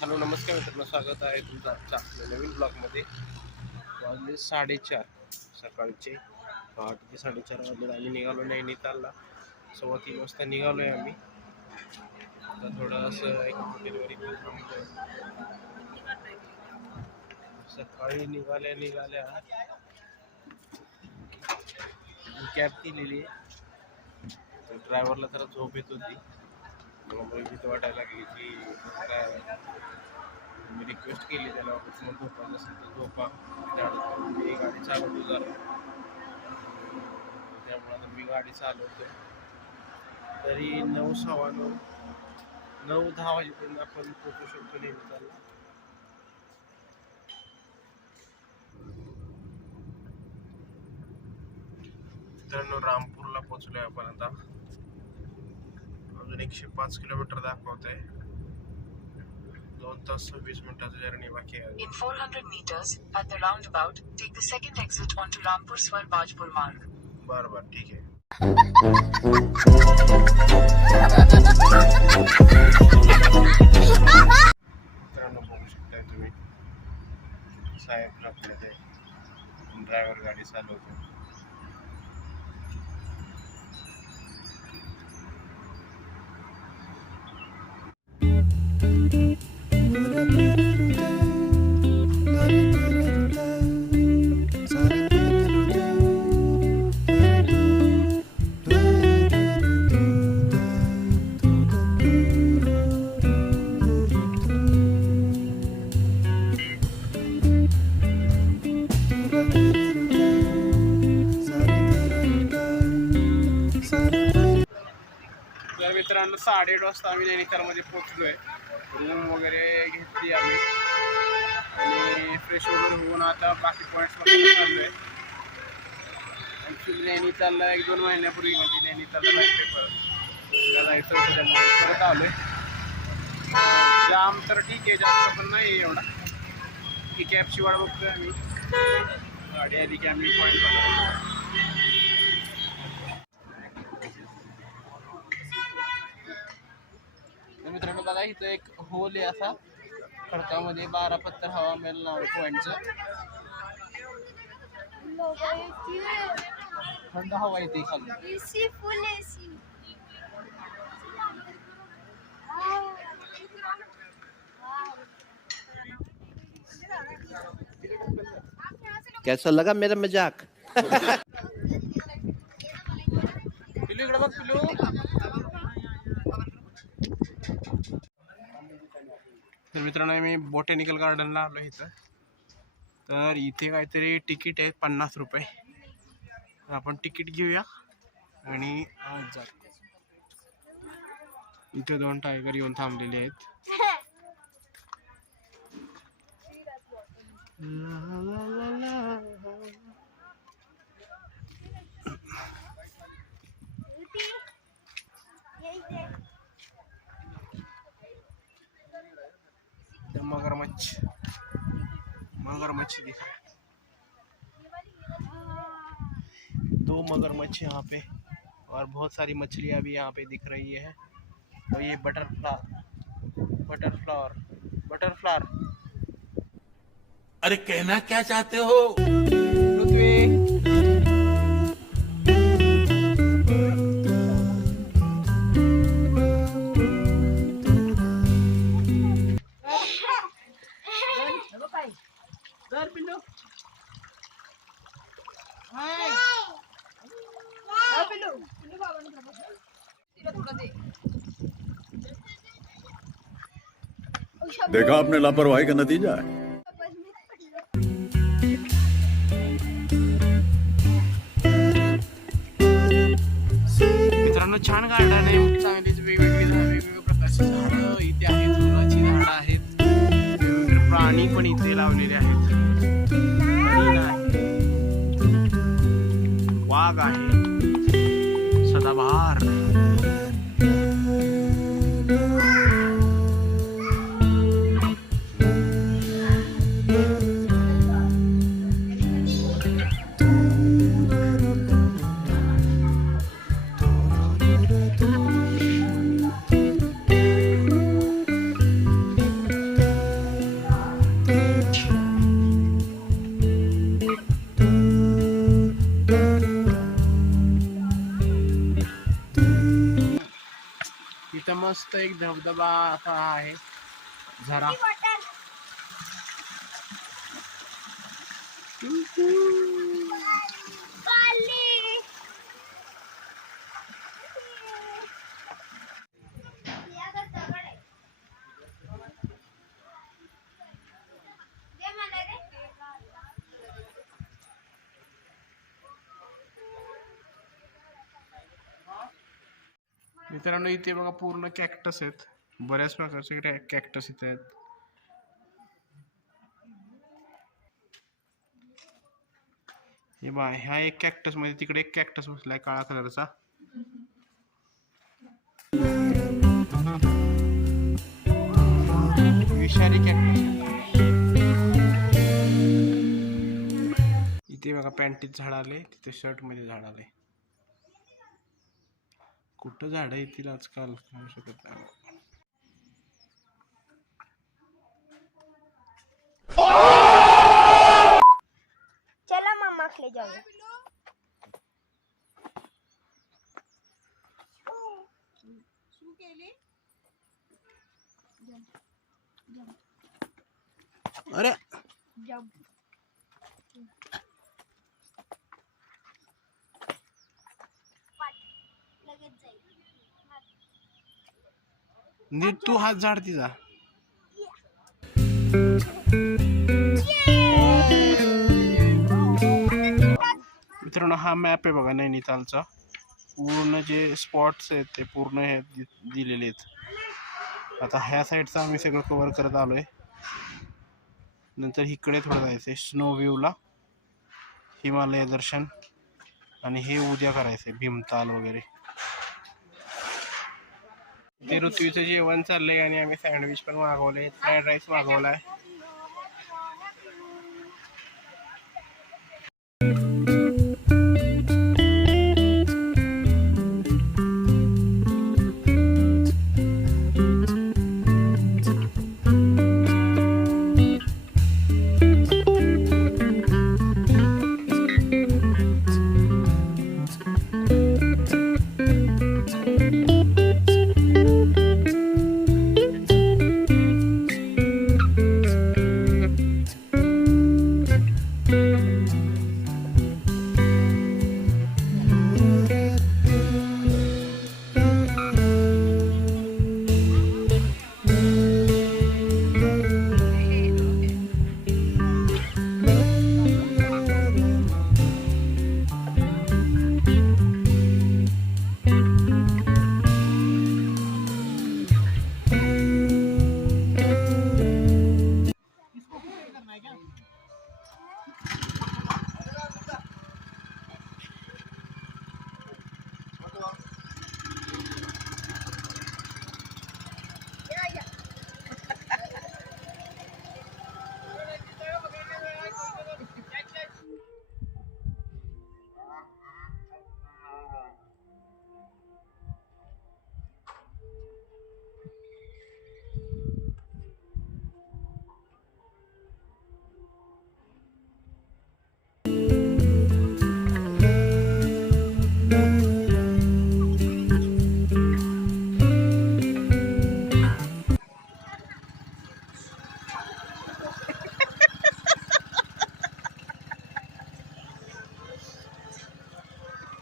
Hello नमस्कार मित्रांनो, स्वागत आहे तुमचं आजच्या आपल्या नवीन ब्लॉगमध्ये. वाजले 4:30 सकाळचे. 4:30 वाजले. आम्ही निघालो नैनितालला. 3:15 वाजता निघालो आहे आम्ही. आता थोडं असं एक हॉटेलवर इथे थांबलो. सकाळी निघाल्या कॅब केलेली आहे. ड्रायव्हरला जरा झोप येत होती. मला भीती वाटायला लागली की मी रिक्वेस्ट केली त्याला ऑफिस मग झोपा नसेल तर झोपा. मी गाडी चालवतो जरा, त्यामुळे आता मी गाडी चालवतो. तरी 9, 9:15, 9-10 वाजेपर्यंत आपण पोहोचू शकतो नैनितालला. मित्रांनो, रामपूरला पोहोचलोय आपण आता. अजून 105 किलोमीटर दाखवत आहे. 2 तास 26 मिनिटाचा जर्नी बाकी आहे. In 400 meters, at the roundabout, take the second exit onto Rampur Swar Bajpur Marg. बरं ठीक आहे. मित्रांनो, बघू शकताय तुम्ही साहेब झोपले ते. ड्रायव्हर गाडी चालवतो. तर मित्रांनो, 8:30 वाजता आम्ही नैनितालमध्ये पोहोचलोय. रूम वगैरे घेतली आम्ही आणि फ्रेश वगैरे होऊन आता बाकी पॉईंट्सवर चाललोय. ॲक्च्युली नैनितालला 1-2 महिन्यापूर्वी नैनितालला जायचं होतं, त्यामुळे परत आलोय. जाम तर ठीक आहे, जास्त पण नाही एवढा. की कॅबची वाट बघतोय आम्ही. गाडी आली की आम्ही पॉईंट. मित्रांनो बघा, इथं एक होल आहे असा खडकामध्ये. 12 पत्तर हवा मेल नाव पॉईंटचं. थंड हवा येते खाली. कैसा लगा मेरा मजाक? पिलू इकडे बघ पिलू. तर मित्रांनो, मी बॉटॅनिकल गार्डनला आलो इथं. तर इथे काहीतरी तिकीट आहे 50 रुपये. आपण तिकीट घेऊया आणि जा. इथे 2 टायगर येऊन थांबलेले आहेत. मगरमच्छ दिख रहा है. 2 मगरमच्छ यहाँ पे और बहुत सारी मछलियाँ भी यहाँ पे दिख रही है. और ये बटरफ्लावर. अरे कहना क्या चाहते हो? देखा आपने लापरवाही का नतीजा है. मित्रांनो, छान गार्डन आहे. चांगलीच वेगवेगळी वेगवेगळ्या प्रकारची झाडं इथे आहेत. फुलाची झाडं आहेत. वेगवेगळे प्राणी पण इथे लावलेले आहेत. हरीण आहे, वाघ आहे, सदाबहार. मस्त एक धबधबा असा आहे झरा. मित्रांनो इथे बघा पूर्ण कॅक्टस आहेत, बऱ्याच प्रकारचे कॅक्टस इथे आहेत. हे बघा ह्या एक कॅक्टस मध्ये तिकडे एक कॅक्टस बसलाय काळा कलरचा. विषारी कॅक्टस. इथे बघा पॅन्टीत झाड आले, तिथे शर्ट मध्ये झाड आले. कुठं झाड येतील आजकाल सांगू शकत नाही. चला मम्मा ले जाओ. अरे नीट तू हात झाड तिचा. मित्रांनो हा मॅप आहे बघा नैनितालचा. पूर्ण जे स्पॉट्स आहेत ते पूर्ण हे दिलेले आहेत. आता ह्या साईडचा आम्ही सगळं कव्हर करत आलोय. नंतर इकडे थोडं जायचंय स्नो व्ह्यूला, हिमालय दर्शन, आणि हे उद्या करायचंय भीमताल वगैरे. ते ऋत्वीचं जेवण चाललंय आणि आम्ही सँडविच पण मागवले, फ्राईड राईस मागवलाय.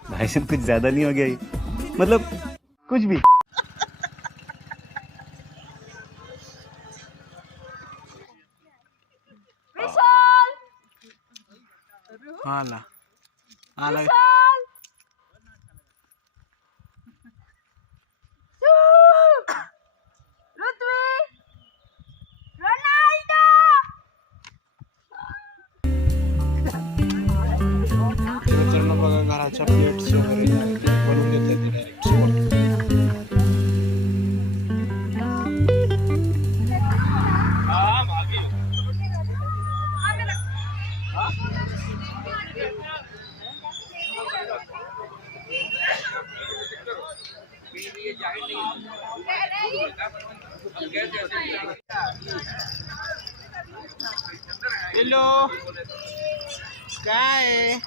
भाई साहब कुछ ज्यादा नहीं हो गया ये? मतलब कुछ भी. आला आला. मित्रांनो बघा घराच्या प्लेट्स वगैरे बनवून देतात डायरेक्ट समोर. हॅलो काय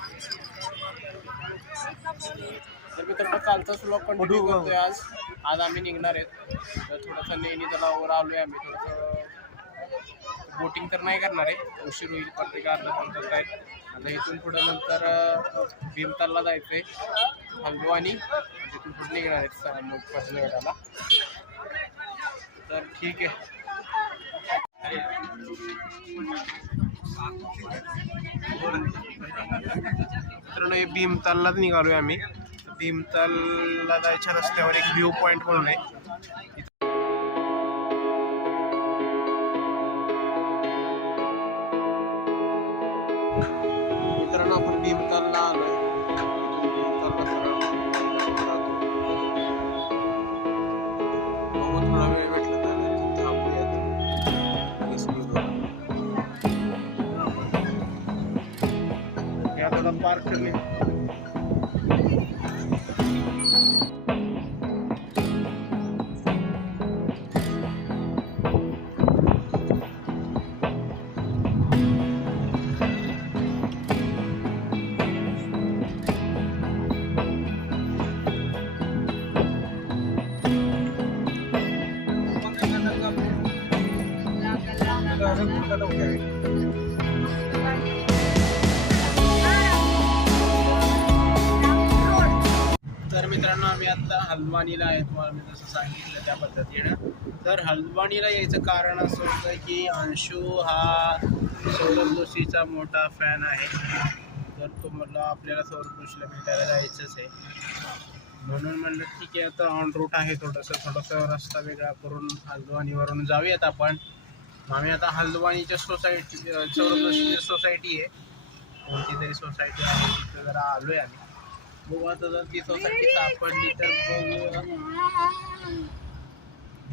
तर मित्रांनो कालचाच व्लॉग कंटिन्यू करतोय आज. आज आम्ही निघणार आहेत. तर थोडंसं नैनी तलावावर आलो आहे आम्ही. थोडंसं बोटिंग तर नाही करणार आहे, उशीर होईल पण ते अर्धा पाऊण तास आहे. आता इथून पुढं नंतर भीमतालला जायचं आहे हल्द्वानी, तिथून पुढे निघणार आहेत फसलेवाड्याला. तर ठीक आहे. मित्रांनो हे भीमताललाच निघालोय आम्ही. भीमतालला जायच्या रस्त्यावर एक व्ह्यू पॉइंट म्हणून आहे. मित्रांनो आपण भीमतालला आलोय. बघू थोडा वेळ भेटला तर थांबूयात. आता पार्क करणे. तर मित्रांनो आम्ही आता हल्द्वानीला आहे, तुम्हाला मी जसं सांगितलं त्या पद्धतीनं. तर हल्द्वानीला यायचं कारण असं होतं की अंशू हा सौरभ जोशीचा मोठा फॅन आहे. तर तो म्हटलं आपल्याला सौरभ जोशीला भेटायला जायचंच आहे, म्हणून म्हणलं ठीक आहे आता ऑन रूट आहे. थोडंसं रस्ता वेगळा करून हल्द्वानीवरून जाऊयात आपण. आम्ही आता हल्द्वानीच्या सोसायटी, सौरभ जोशीची सोसायटी आहे, कोणती तरी सोसायटी आहे, तिथं जरा आलो आहे आम्ही. बघू आता जर ती सोसायटी सापडली तर बघू.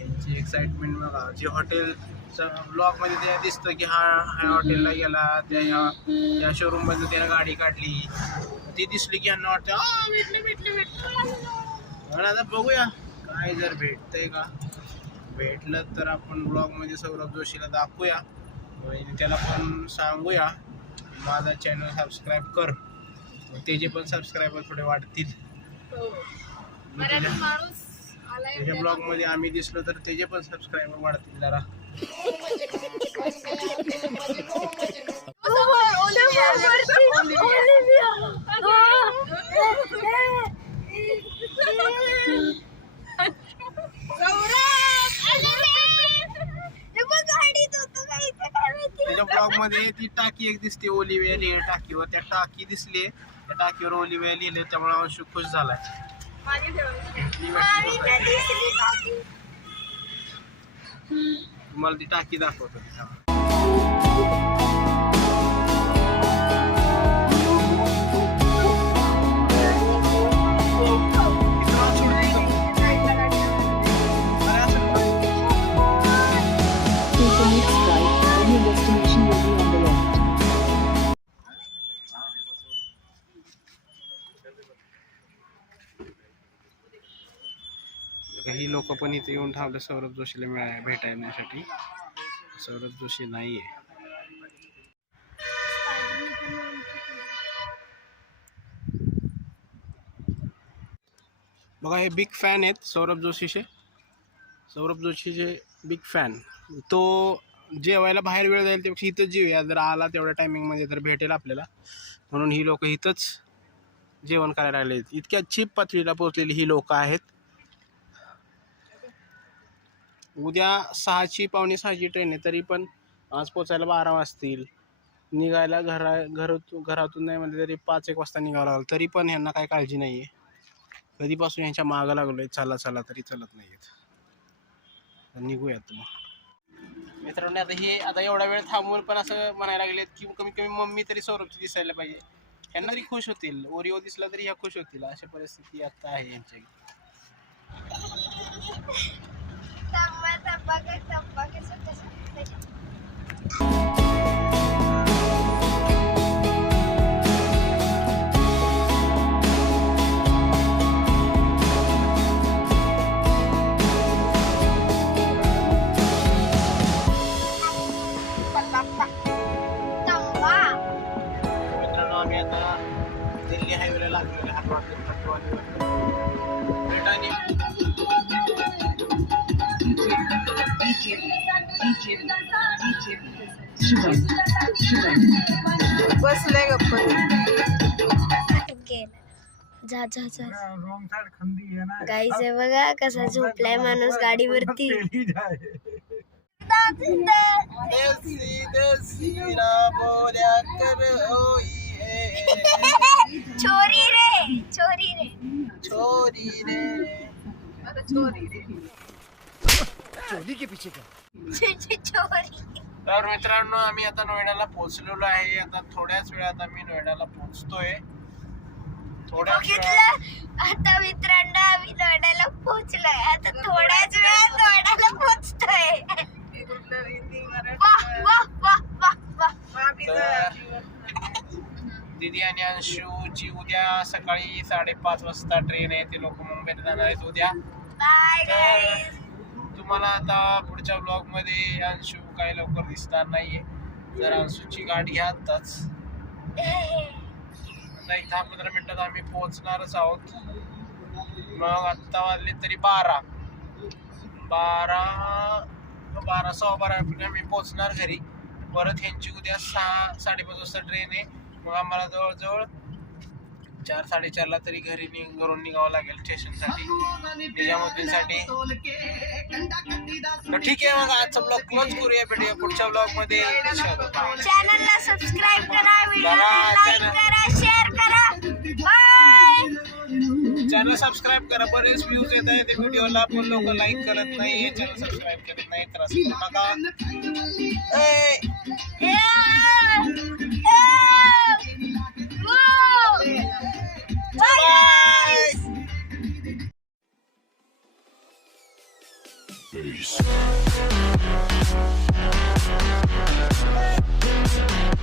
यांची एक्साइटमेंट बघा. जे हॉटेलच्या ब्लॉगमध्ये ते दिसतं की ह्या हॉटेलला गेला, त्या शोरूममध्ये त्यानं गाडी काढली, ती दिसली की ह्यांना वाटतं भेटले. म्हणून आता बघूया काय जर भेटतंय का. भेटलं तर आपण ब्लॉगमध्ये सौरभ जोशीला दाखवूया आणि त्याला पण सांगूया माझा चॅनल सबस्क्राईब कर. त्याचे पण सबस्क्रायबर थोडे वाढतील. त्याच्या ब्लॉगमध्ये आम्ही दिसलो तर त्याचे पण सबस्क्रायबर वाढतील जरा. त्याच्या ब्लॉग मध्ये ती टाकी एक दिसते ओलिव्हिया लिहिली टाकीवर, त्या टाकी दिसली, त्या टाकीवर ओलिव्हिया लिहिले, त्यामुळे अंशू खुश झालाय. तुम्हाला ती टाकी दाखवतो. काही लोक पण इथे येऊन थांबले सौरभ जोशीला भेटायसाठी. सौरभ जोशी नाही आहे. बघा हे बिग फॅन आहेत सौरभ जोशीचे बिग फॅन. तो जेवायला बाहेर वेळ जाईल त्यापेक्षा इथंच जेऊया, जर आला तेवढ्या टायमिंगमध्ये तर भेटेल आपल्याला, म्हणून ही लोक इथंच जेवण करायला लागले. इतक्या चीप पातळीला पोहोचलेली ही लोक आहेत. उद्या 6ची पावणे 6ची ट्रेन आहे, तरी पण आज पोचायला 12 वाजतील. निघायला घरातून नाही म्हणजे तरी 5-1 वाजता निघावं लागलं, तरी पण ह्यांना काय काळजी नाही आहे. कधीपासून ह्यांच्या मागं लागलो आहे, चला तरी चलत नाही आहेत. निघूयात मग मित्रांनो. आता एवढा वेळ थांबून पण असं म्हणायला लागलेत की कमीत कमी मम्मी तरी सौरभची दिसायला पाहिजे, ह्यांना तरी खुश होतील. ओरिओ दिसला तरी ह्या खुश होतील. अशा परिस्थिती आता आहे यांची. मित्रांनो आम्ही आता दिल्ली हायवेला लागलेलो आहे. बसले गप्प जा जा जा गाईज आहे बघा कसा झोपलाय माणूस गाडीवरती. चोरी रे चोरी रे छोरी रे चोरी. तर मित्रांनो आम्ही आता नोएडाला पोहोचलेलो आहे. आता थोड्याच वेळात आम्ही नोएडाला पोहोचतोय. थोड्याच वेळात बघितलं आता मित्रांनो आम्ही नोएडाला पोहोचलोय. आता थोड्याच वेळात नोएडाला पोहोचतोय. वाह वाह वाह वाह वाह. तर दीदी आणि अंशूची उद्या सकाळी 5:30 वाजता ट्रेन आहे. ते लोक मुंबईला जाणार आहेत उद्या. Bye guys. तुम्हाला आता पुढच्या ब्लॉग मध्ये अंशू काही लवकर दिसणार नाहीये. जर अंशूची गाडी घ्या आताच. आता 10-15 मिनिटात आम्ही पोहोचणारच आहोत. मग आत्ता वाजले तरी 12 12:15 आम्ही पोहोचणार घरी. परत ह्यांची उद्या 6-5:30 वाजता ट्रेन आहे. मग आम्हाला जवळजवळ 4-4:30ला तरी घरून निघावं लागेल स्टेशनसाठी, निजामुद्दीनसाठी. तर ठीक आहे, मग आजचा ब्लॉग क्लोज करूया. भेटूया पुढच्या ब्लॉग मध्ये. चॅनलला सबस्क्राईब करा, व्हिडिओला लाईक करा, शेअर करा. बाय. चॅनल सबस्क्राईब करा. बरेच व्ह्यूज येत आहेत त्या व्हिडिओला, पण लोक लाईक करत नाही, चॅनल सबस्क्राईब करत नाही. तर असं करू नका.